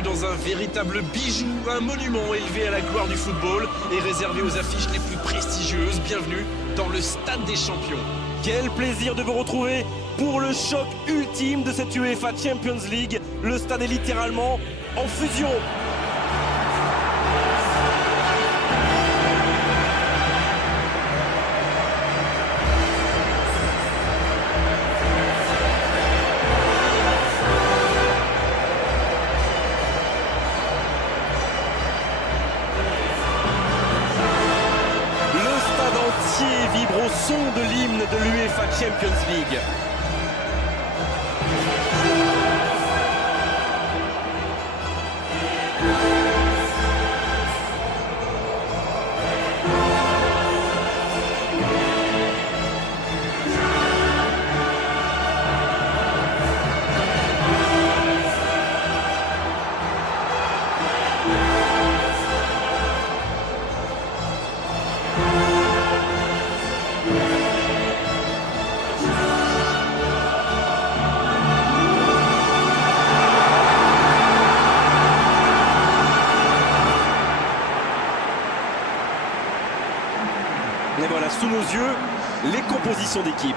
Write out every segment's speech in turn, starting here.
bienvenue dans un véritable bijou, un monument élevé à la gloire du football et réservé aux affiches les plus prestigieuses. Bienvenue dans le Stade des Champions. Quel plaisir de vous retrouver pour le choc ultime de cette UEFA Champions League. Le stade est littéralement en fusion. Vibre au son de l'hymne de l'UEFA Champions League. Et voilà, sous nos yeux, les compositions d'équipe.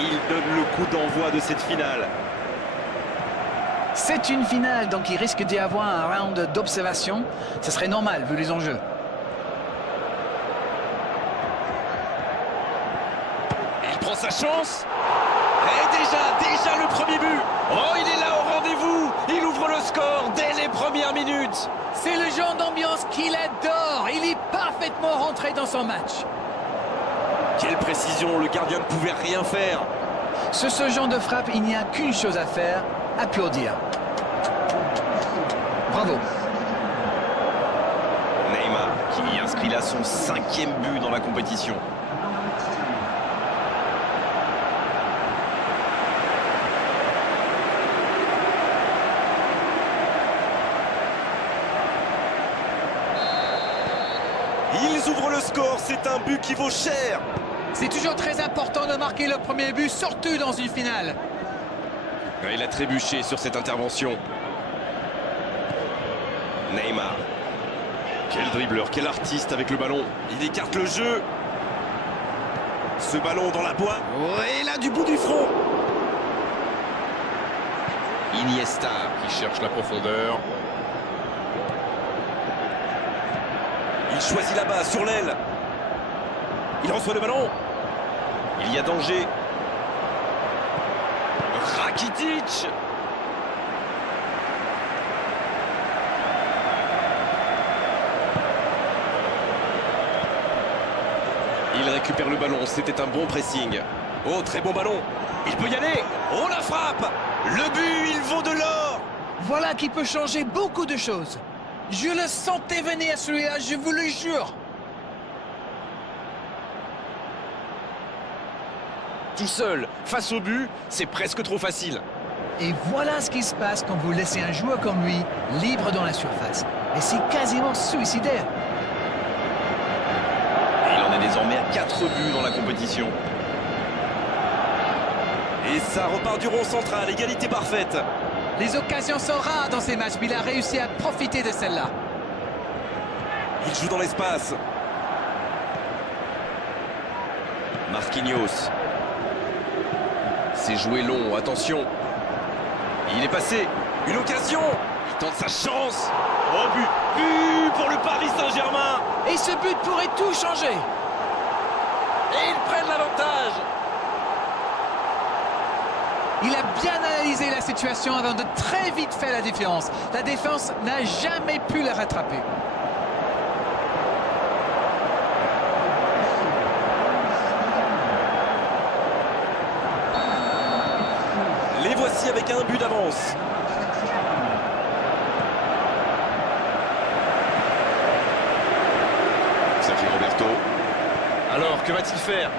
Il donne le coup d'envoi de cette finale. C'est une finale, donc il risque d'y avoir un round d'observation. Ce serait normal, vu les enjeux. Il prend sa chance. Et déjà le premier but. Oh, il est là au rendez-vous. Il ouvre le score dès les premières minutes. C'est le genre d'ambiance qu'il adore. Il est parfaitement rentré dans son match. Quelle précision, le gardien ne pouvait rien faire. Sur ce genre de frappe, il n'y a qu'une chose à faire, applaudir. Bravo. Neymar qui inscrit là son 5e but dans la compétition. Ils ouvrent le score, c'est un but qui vaut cher. C'est toujours très important de marquer le premier but, surtout dans une finale. Il a trébuché sur cette intervention. Neymar. Quel dribbleur, quel artiste avec le ballon. Il écarte le jeu. Ce ballon dans la boîte. Et là, du bout du front. Iniesta qui cherche la profondeur. Il choisit là-bas, sur l'aile. Il reçoit le ballon. Il y a danger. Rakitic. Il récupère le ballon, c'était un bon pressing. Oh, très bon ballon. Il peut y aller. Oh, la frappe. Le but, il vaut de l'or. Voilà qui peut changer beaucoup de choses. Je le sentais venir celui-là, je vous le jure. Tout seul, face au but, c'est presque trop facile. Et voilà ce qui se passe quand vous laissez un joueur comme lui libre dans la surface. Et c'est quasiment suicidaire. Il en est désormais à 4 buts dans la compétition. Et ça repart du rond central, égalité parfaite. Les occasions sont rares dans ces matchs, mais il a réussi à profiter de celle-là. Il joue dans l'espace. Marquinhos. C'est joué long, attention. Il est passé. Une occasion. Il tente sa chance. Oh, but. But pour le Paris Saint-Germain. Et ce but pourrait tout changer. Et ils prennent l'avantage. Il a bien analysé la situation avant de très vite faire la différence. La défense n'a jamais pu le rattraper. Les voici avec un but d'avance. Sergi Roberto. Alors, que va-t-il faire?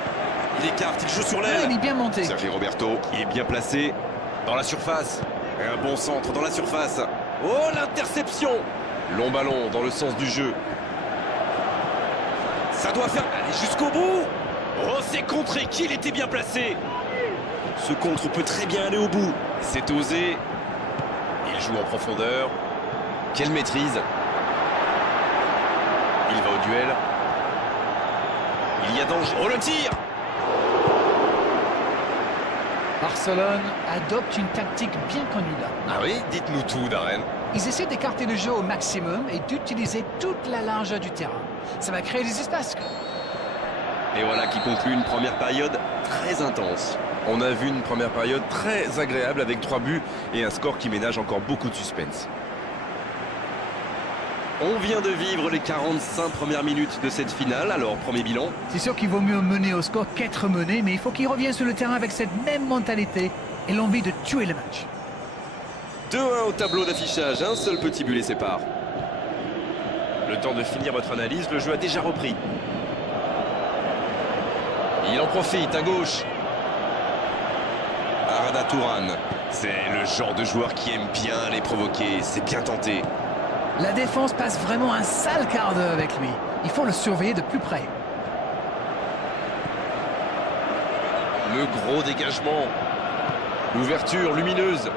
Il écarte, il joue sur l'aile. Il est bien monté. Sergi Roberto. Il est bien placé dans la surface. Et un bon centre dans la surface. Oh, l'interception! Long ballon dans le sens du jeu. Ça doit faire aller jusqu'au bout. Oh, c'est contré qu'il était bien placé. Ce contre peut très bien aller au bout. C'est osé. Il joue en profondeur. Quelle maîtrise. Il va au duel. Il y a danger. Oh, le tir! Barcelone adopte une tactique bien connue là. Ah oui? Dites-nous tout, Darren. Ils essaient d'écarter le jeu au maximum et d'utiliser toute la largeur du terrain. Ça va créer des espaces. Et voilà qui conclut une première période très intense. On a vu une première période très agréable avec 3 buts et un score qui ménage encore beaucoup de suspense. On vient de vivre les 45 premières minutes de cette finale, alors premier bilan. C'est sûr qu'il vaut mieux mener au score qu'être mené, mais il faut qu'il revienne sur le terrain avec cette même mentalité et l'envie de tuer le match. 2-1 au tableau d'affichage, un seul petit but les sépare. Le temps de finir votre analyse, le jeu a déjà repris. Il en profite à gauche. Arada Touran, c'est le genre de joueur qui aime bien les provoquer, c'est bien tenté. La défense passe vraiment un sale quart d'heure avec lui. Il faut le surveiller de plus près. Le gros dégagement. L'ouverture lumineuse.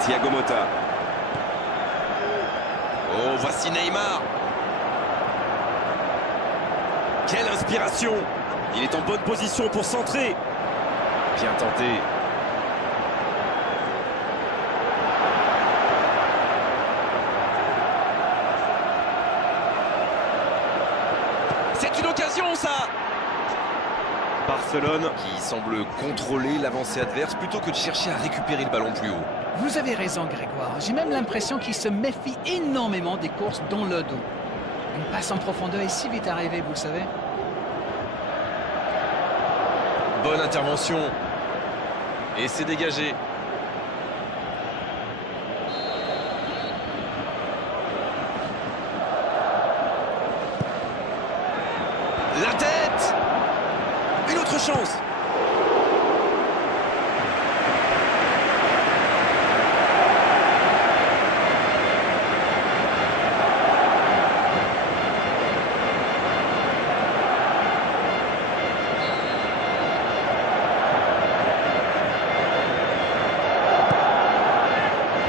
Thiago Motta. Oh, voici Neymar. Quelle inspiration! Il est en bonne position pour centrer. Bien tenté. C'est une occasion, ça! Barcelone qui semble contrôler l'avancée adverse plutôt que de chercher à récupérer le ballon plus haut. Vous avez raison, Grégoire. J'ai même l'impression qu'il se méfie énormément des courses dans le dos. Une passe en profondeur est si vite arrivée, vous le savez. Bonne intervention. Et c'est dégagé. La tête! Une autre chance.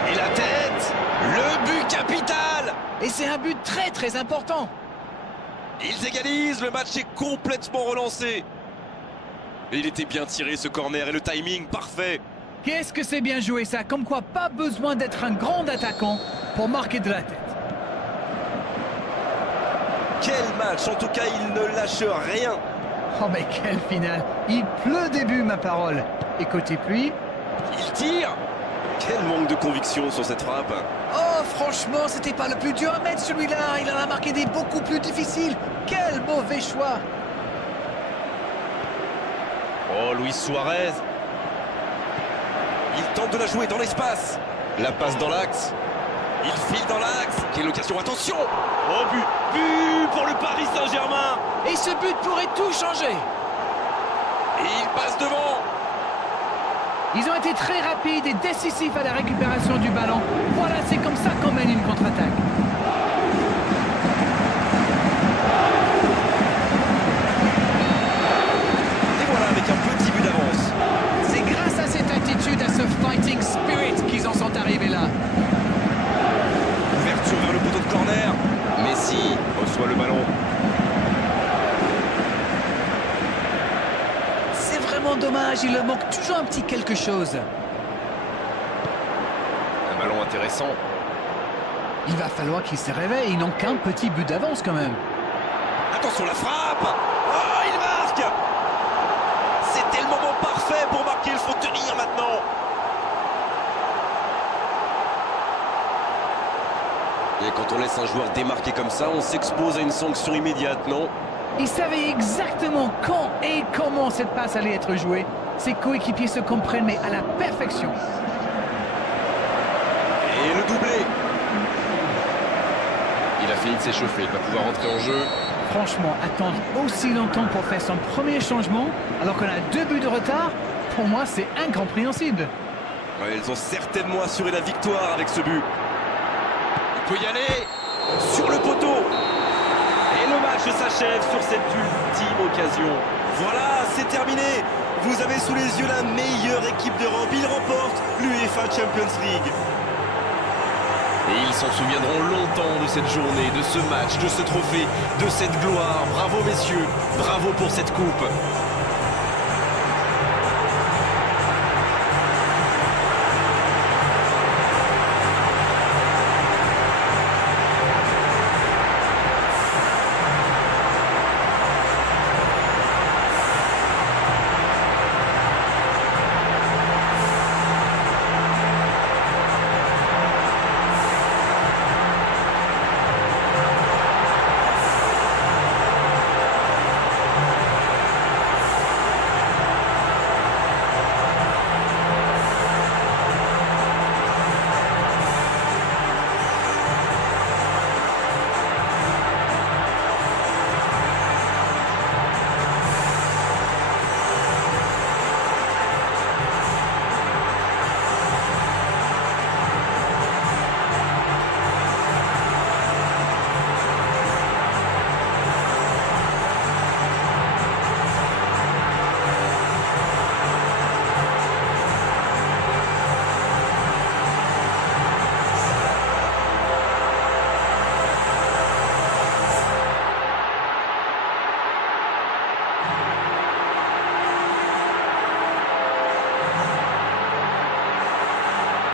Et la tête! Le but capital! Et c'est un but très très important. Ils égalisent, le match est complètement relancé. Et il était bien tiré ce corner et le timing parfait. Qu'est-ce que c'est bien joué ça. Comme quoi, pas besoin d'être un grand attaquant pour marquer de la tête. Quel match, en tout cas il ne lâche rien. Oh mais quelle finale. Il pleut des buts, ma parole. Et côté pluie... Il tire. Quel manque de conviction sur cette frappe. Oh, franchement, c'était pas le plus dur à mettre celui-là. Il en a marqué des beaucoup plus difficiles. Quel mauvais choix. Oh, Luis Suarez. Il tente de la jouer dans l'espace. La passe dans l'axe. Il file dans l'axe. Quelle occasion, attention. Oh, but. But pour le Paris Saint-Germain. Et ce but pourrait tout changer. Et il passe devant. Ils ont été très rapides et décisifs à la récupération du ballon. Voilà, c'est comme ça qu'on mène une contre-attaque. Et voilà avec un petit but d'avance. C'est grâce à cette attitude, à ce fighting spirit qu'ils en sont arrivés là. Ouverture vers le poteau de corner. Messi reçoit le ballon. C'est vraiment dommage, il leur manque toujours un petit quelque chose. Un ballon intéressant. Il va falloir qu'ils se réveillent, ils n'ont qu'un petit but d'avance quand même. Attention la frappe. Oh, il marque. C'était le moment parfait. parfait pour marquer, il faut tenir maintenant. Et quand on laisse un joueur démarquer comme ça, on s'expose à une sanction immédiate, non? Il savait exactement quand et comment cette passe allait être jouée. Ses coéquipiers se comprennent, mais à la perfection. Et le doublé. Il a fini de s'échauffer, il va pouvoir rentrer en jeu. Franchement, attendre aussi longtemps pour faire son premier changement, alors qu'on a 2 buts de retard, pour moi, c'est incompréhensible. Ouais, ils ont certainement assuré la victoire avec ce but. Il peut y aller sur le poteau. Et le match s'achève sur cette ultime occasion. Voilà, c'est terminé. Vous avez sous les yeux la meilleure équipe d'Europe. Ils remportent l'UEFA Champions League. Et ils s'en souviendront longtemps de cette journée, de ce match, de ce trophée, de cette gloire. Bravo messieurs, bravo pour cette coupe.